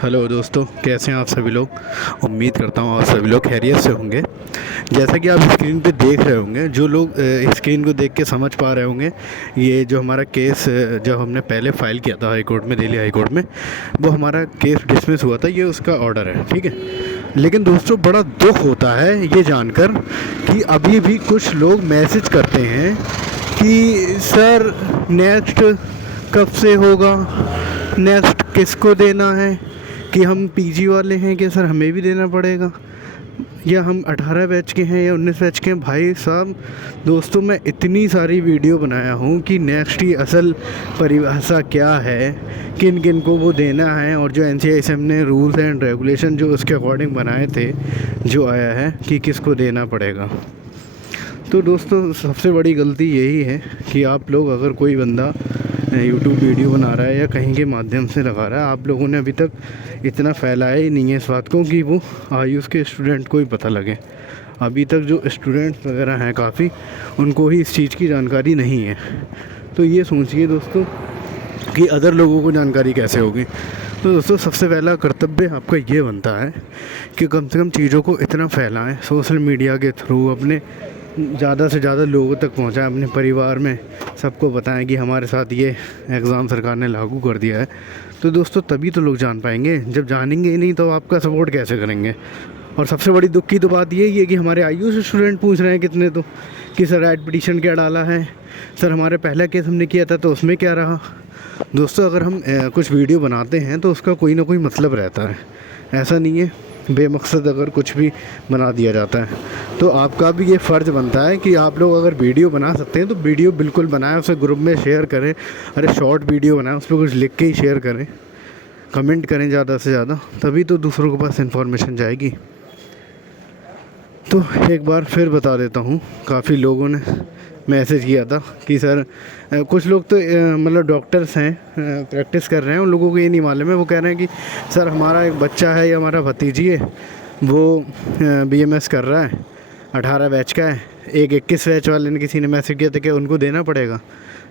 Hello दोस्तों, कैसे हैं आप सभी लोग। उम्मीद करता हूँ आप सभी लोग खैरियत से होंगे। जैसा कि आप स्क्रीन पे देख रहे होंगे, जो लोग स्क्रीन को देख के समझ पा रहे होंगे, ये जो हमारा केस जो हमने पहले फ़ाइल किया था हाई कोर्ट में, दिल्ली हाई कोर्ट में, वो हमारा केस डिसमिस हुआ था। ये उसका ऑर्डर है, ठीक है। लेकिन दोस्तों, बड़ा दुख होता है ये जानकर कि अभी भी कुछ लोग मैसेज करते हैं कि सर नेक्स्ट कब से होगा, नेक्स्ट किसको देना है, कि हम पीजी वाले हैं कि सर हमें भी देना पड़ेगा, या हम 18 बैच के हैं या 19 बैच के हैं। भाई साहब, दोस्तों, मैं इतनी सारी वीडियो बनाया हूँ कि नेक्स्ट की असल परिभाषा क्या है, किन किन को वो देना है, और जो NCISM ने रूल्स एंड रेगुलेशन जो उसके अकॉर्डिंग बनाए थे, जो आया है कि किसको देना पड़ेगा। तो दोस्तों, सबसे बड़ी गलती यही है कि आप लोग, अगर कोई बंदा यूट्यूब वीडियो बना रहा है या कहीं के माध्यम से लगा रहा है, आप लोगों ने अभी तक इतना फैलाया ही नहीं है इस बात को कि वो आयुष के स्टूडेंट को ही पता लगे। अभी तक जो स्टूडेंट्स वगैरह हैं काफ़ी, उनको ही इस चीज़ की जानकारी नहीं है। तो ये सोचिए दोस्तों कि अदर लोगों को जानकारी कैसे होगी। तो दोस्तों, सबसे पहला कर्तव्य आपका ये बनता है कि कम से कम चीज़ों को इतना फैलाएं सोशल मीडिया के थ्रू, अपने ज़्यादा से ज़्यादा लोगों तक पहुंचाएं, अपने परिवार में सबको बताएं कि हमारे साथ ये एग्ज़ाम सरकार ने लागू कर दिया है। तो दोस्तों, तभी तो लोग जान पाएंगे। जब जानेंगे ही नहीं तो आपका सपोर्ट कैसे करेंगे। और सबसे बड़ी दुख की तो बात ये ही है कि हमारे आयुष स्टूडेंट पूछ रहे हैं कितने तो, कि सर राइट पिटीशन क्या डाला है, सर हमारे पहला केस हमने किया था तो उसमें क्या रहा। दोस्तों, अगर हम कुछ वीडियो बनाते हैं तो उसका कोई ना कोई मतलब रहता है, ऐसा नहीं है बेमकसद अगर कुछ भी बना दिया जाता है। तो आपका भी ये फ़र्ज़ बनता है कि आप लोग अगर वीडियो बना सकते हैं तो वीडियो बिल्कुल बनाएं, उसे ग्रुप में शेयर करें। अरे शॉर्ट वीडियो बनाएं, उस पर कुछ लिख के ही शेयर करें, कमेंट करें ज़्यादा से ज़्यादा, तभी तो दूसरों के पास इन्फॉर्मेशन जाएगी। तो एक बार फिर बता देता हूँ, काफ़ी लोगों ने मैसेज किया था कि सर, कुछ लोग तो मतलब डॉक्टर्स हैं, प्रैक्टिस कर रहे हैं, उन लोगों को ये नहीं मालूम है। वो कह रहे हैं कि सर हमारा एक बच्चा है या हमारा भतीजी है, वो BMS कर रहा है, 18 बैच का है। एक 21 बैच वाले ने किसी ने मैसेज किया था कि उनको देना पड़ेगा।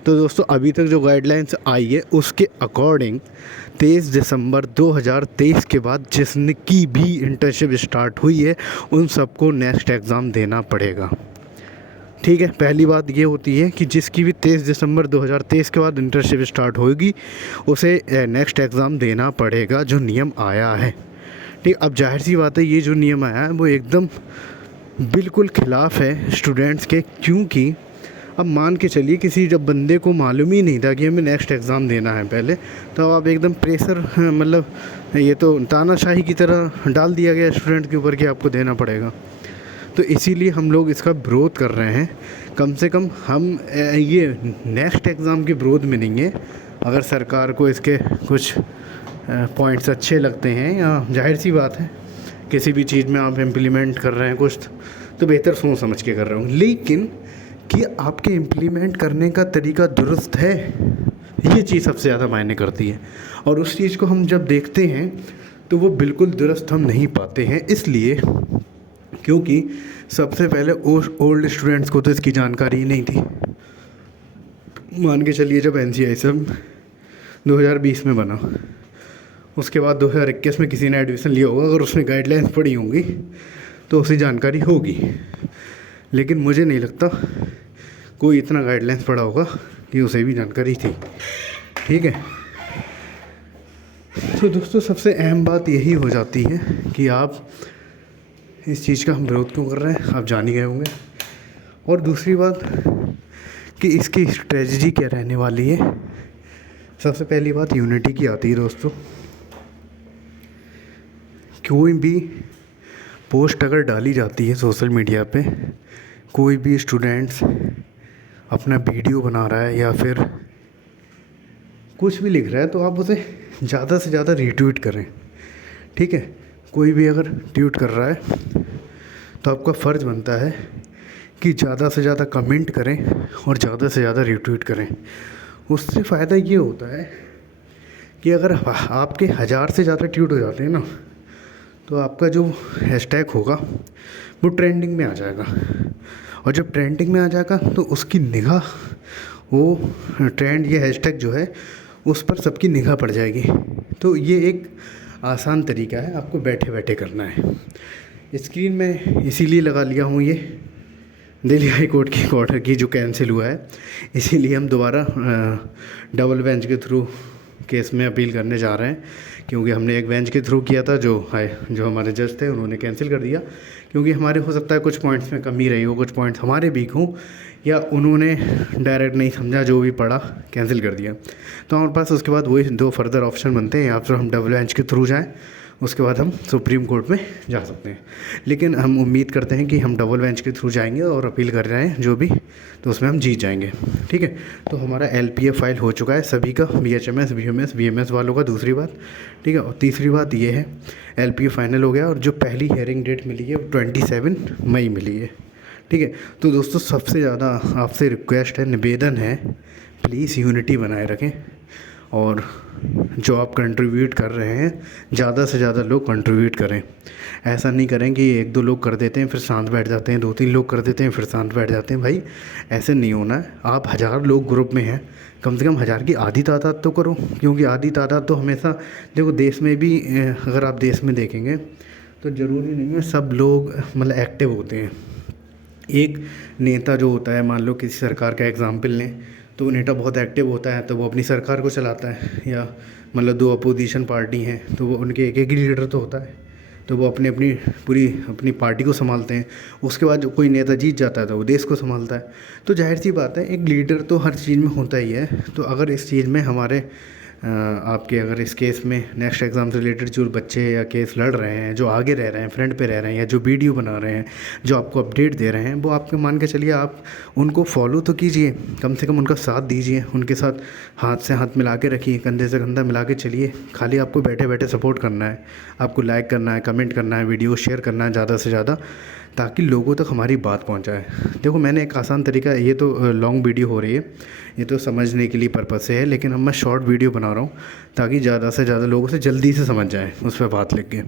तो दोस्तों, अभी तक जो गाइडलाइंस आई है उसके अकॉर्डिंग 23 दिसंबर 2023 के बाद जिसकी भी इंटर्नशिप स्टार्ट हुई है उन सबको नेक्स्ट एग्ज़ाम देना पड़ेगा, ठीक है। पहली बात ये होती है कि जिसकी भी 23 दिसंबर 2023 के बाद इंटर्नशिप स्टार्ट होगी उसे नेक्स्ट एग्ज़ाम देना पड़ेगा, जो नियम आया है, ठीक। अब जाहिर सी बात है, ये जो नियम आया है वो एकदम बिल्कुल ख़िलाफ़ है स्टूडेंट्स के, क्योंकि अब मान के चलिए किसी जब बंदे को मालूम ही नहीं था कि हमें नेक्स्ट एग्ज़ाम देना है पहले, तो आप एकदम प्रेशर, मतलब ये तो तानाशाही की तरह डाल दिया गया स्टूडेंट के ऊपर कि आपको देना पड़ेगा। तो इसीलिए हम लोग इसका विरोध कर रहे हैं। कम से कम हम ये नेक्स्ट एग्ज़ाम के विरोध में नहीं है। अगर सरकार को इसके कुछ पॉइंट्स अच्छे लगते हैं, या जाहिर सी बात है किसी भी चीज़ में आप इम्प्लीमेंट कर रहे हैं कुछ, तो बेहतर सोच समझ के कर रहे हो, लेकिन कि आपके इम्प्लीमेंट करने का तरीका दुरुस्त है, ये चीज़ सबसे ज़्यादा मायने करती है। और उस चीज़ को हम जब देखते हैं तो वो बिल्कुल दुरुस्त हम नहीं पाते हैं, इसलिए क्योंकि सबसे पहले ओल्ड स्टूडेंट्स को तो इसकी जानकारी ही नहीं थी। मान के चलिए जब NCISM 2020 में बना, उसके बाद 2021 में किसी ने एडमिशन लिया होगा, अगर उसने गाइडलाइंस पढ़ी होंगी तो उसे जानकारी होगी। लेकिन मुझे नहीं लगता कोई इतना गाइडलाइंस पढ़ा होगा कि उसे भी जानकारी थी, ठीक है। तो दोस्तों, सबसे अहम बात यही हो जाती है कि आप इस चीज़ का हम विरोध क्यों कर रहे हैं, आप जान ही गए होंगे। और दूसरी बात कि इसकी स्ट्रेटजी क्या रहने वाली है। सबसे पहली बात यूनिटी की आती है दोस्तों। कोई भी पोस्ट अगर डाली जाती है सोशल मीडिया पे, कोई भी स्टूडेंट्स अपना वीडियो बना रहा है या फिर कुछ भी लिख रहा है, तो आप उसे ज़्यादा से ज़्यादा रीट्वीट करें, ठीक है। कोई भी अगर ट्वीट कर रहा है तो आपका फ़र्ज़ बनता है कि ज़्यादा से ज़्यादा कमेंट करें और ज़्यादा से ज़्यादा रीट्वीट करें। उससे फ़ायदा ये होता है कि अगर आपके 1000 से ज़्यादा ट्वीट हो जाते हैं ना, तो आपका जो हैशटैग होगा वो ट्रेंडिंग में आ जाएगा, और जब ट्रेंडिंग में आ जाएगा तो उसकी निगाह, वो ट्रेंड, ये हैशटैग जो है उस पर सबकी निगाह पड़ जाएगी। तो ये एक आसान तरीका है, आपको बैठे बैठे करना है। स्क्रीन में इसीलिए लगा लिया हूँ ये दिल्ली हाई कोर्ट की ऑर्डर की जो कैंसिल हुआ है, इसीलिए हम दोबारा डबल बेंच के थ्रू केस में अपील करने जा रहे हैं, क्योंकि हमने एक बेंच के थ्रू किया था जो हमारे जज थे उन्होंने कैंसिल कर दिया, क्योंकि हमारे हो सकता है कुछ पॉइंट्स में कमी रही हो, कुछ पॉइंट्स हमारे वीक हों, या उन्होंने डायरेक्ट नहीं समझा, जो भी पढ़ा कैंसिल कर दिया। तो हमारे पास उसके बाद वही 2 फर्दर ऑप्शन बनते हैं, या फिर हम डबल बेंच के थ्रू जाएँ, उसके बाद हम सुप्रीम कोर्ट में जा सकते हैं। लेकिन हम उम्मीद करते हैं कि हम डबल बेंच के थ्रू जाएंगे और अपील कर रहे हैं जो भी, तो उसमें हम जीत जाएंगे। ठीक है, तो हमारा LPA फाइल हो चुका है सभी का, BHMS BMS वालों का। दूसरी बात, ठीक है, और तीसरी बात ये है LPA फाइनल हो गया, और जो पहली हियरिंग डेट मिली है वो 27 मई मिली है। ठीक है, तो दोस्तों सबसे ज़्यादा आपसे रिक्वेस्ट है, निवेदन है, प्लीज़ यूनिटी बनाए रखें, और जो आप कंट्रीब्यूट कर रहे हैं ज़्यादा से ज़्यादा लोग कंट्रीब्यूट करें। ऐसा नहीं करें कि 1-2 लोग कर देते हैं फिर शांत बैठ जाते हैं, 2-3 लोग कर देते हैं फिर शांत बैठ जाते हैं। भाई ऐसे नहीं होना है। आप 1000 लोग ग्रुप में हैं, कम से कम 1000 की आधी तादाद तो करो, क्योंकि आधी तादाद तो हमेशा देखो, देश में भी अगर आप देश में देखेंगे तो ज़रूरी नहीं है सब लोग मतलब एक्टिव होते हैं। एक नेता जो होता है, मान लो किसी सरकार का एग्जाम्पल लें, तो वो नेता बहुत एक्टिव होता है तो वो अपनी सरकार को चलाता है, या मतलब 2 अपोजिशन पार्टी हैं तो वो उनके एक ही लीडर तो होता है, तो वो पूरी अपनी पार्टी को संभालते हैं। उसके बाद जो कोई नेता जीत जाता है तो वो देश को संभालता है। तो जाहिर सी बात है, एक लीडर तो हर चीज़ में होता ही है। तो अगर इस चीज़ में हमारे आपके अगर इस केस में नेक्स्ट एग्ज़ाम से रिलेटेड जो बच्चे या केस लड़ रहे हैं, जो आगे रह रहे हैं, फ्रंट पे रह रहे हैं, या जो वीडियो बना रहे हैं, जो आपको अपडेट दे रहे हैं, वो आपके मान के चलिए आप उनको फॉलो तो कीजिए, कम से कम उनका साथ दीजिए, उनके साथ हाथ से हाथ मिला के रखिए, कंधे से कंधा मिला के चलिए। खाली आपको बैठे बैठे सपोर्ट करना है, आपको लाइक करना है, कमेंट करना है, वीडियो शेयर करना है ज़्यादा से ज़्यादा, ताकि लोगों तक हमारी बात पहुंचाए। देखो मैंने एक आसान तरीका, ये तो लॉन्ग वीडियो हो रही है, ये तो समझने के लिए पर्पज़ से है, लेकिन अब मैं शॉर्ट वीडियो बना रहा हूँ ताकि ज़्यादा से ज़्यादा लोगों से जल्दी से समझ जाए उस पर बात लिख के।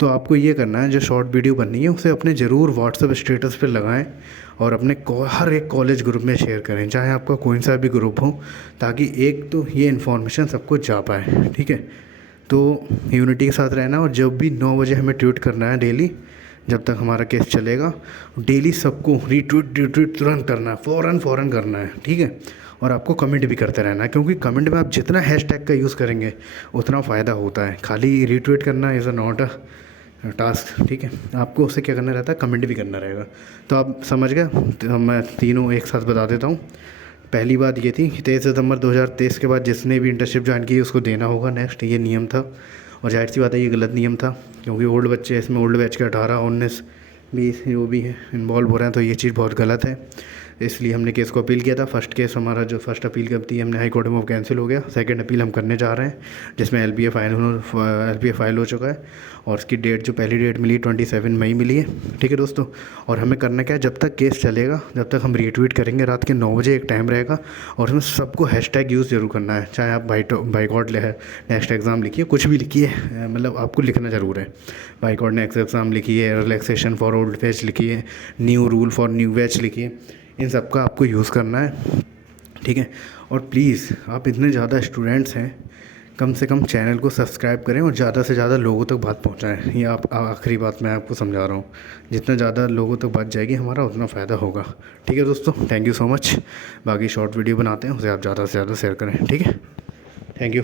तो आपको ये करना है, जो शॉर्ट वीडियो बननी है उसे अपने ज़रूर व्हाट्सएप स्टेटस पर लगाएं, और अपने हर एक कॉलेज ग्रुप में शेयर करें, चाहे आपका कोई सा भी ग्रुप हो, ताकि एक तो ये इन्फॉर्मेशन सबको जा पाए। ठीक है, तो यूनिटी के साथ रहना, और जब भी 9 बजे हमें ट्वीट करना है डेली, जब तक हमारा केस चलेगा, डेली सबको रीट्वीट तुरंत करना है, फ़ौरन करना है। ठीक है, और आपको कमेंट भी करते रहना है, क्योंकि कमेंट में आप जितना हैशटैग का यूज़ करेंगे उतना फ़ायदा होता है। खाली रीट्वीट करना इज़ नॉट अ टास्क। ठीक है, आपको उससे क्या करना रहता है, कमेंट भी करना रहेगा। तो आप समझ गए, तो मैं तीनों एक साथ बता देता हूँ। पहली बात ये थी कि 23 सितंबर 2023 के बाद जिसने भी इंटर्नशिप ज्वाइन की उसको देना होगा नेक्स्ट, ये नियम था। और जाहिर सी बात है ये गलत नियम था, क्योंकि ओल्ड बच्चे इसमें, ओल्ड बैच के 18, 19, 20 जो भी है इन्वॉल्व हो रहे हैं, तो ये चीज़ बहुत गलत है। इसलिए हमने केस को अपील किया था। फर्स्ट केस हमारा जो फर्स्ट अपील कब थी, हमने हाई कोर्ट में वो कैंसिल हो गया। सेकंड अपील हम करने जा रहे हैं, जिसमें LPA फाइल हो चुका है, और उसकी डेट जो पहली डेट मिली 27 मई मिली है। ठीक है दोस्तों, और हमें करना क्या है, जब तक केस चलेगा, जब तक हम रीट्वीट करेंगे, रात के 9 बजे एक टाइम रहेगा, और उसमें सबको हैशटैग यूज़ ज़रूर करना है। चाहे आप बाइकआउट नेक्स्ट एग्ज़ाम लिखिए, कुछ भी लिखिए, मतलब आपको लिखना ज़रूर है। बाइकआउट नेक्स्ट एग्ज़ाम लिखिए, रिलैक्सेशन फॉर ओल्ड बैच लिखिए, new rule for new batch लिखिए, इन सब का आपको यूज़ करना है। ठीक है, और प्लीज़ आप इतने ज़्यादा स्टूडेंट्स हैं, कम से कम चैनल को सब्सक्राइब करें और ज़्यादा से ज़्यादा लोगों तक बात पहुंचाएं। ये आप आखिरी बात मैं आपको समझा रहा हूँ, जितना ज़्यादा लोगों तक बात जाएगी हमारा उतना फ़ायदा होगा। ठीक है दोस्तों, थैंक यू सो मच। बाकी शॉर्ट वीडियो बनाते हैं, उसे आप ज़्यादा से ज़्यादा शेयर करें। ठीक है, थैंक यू।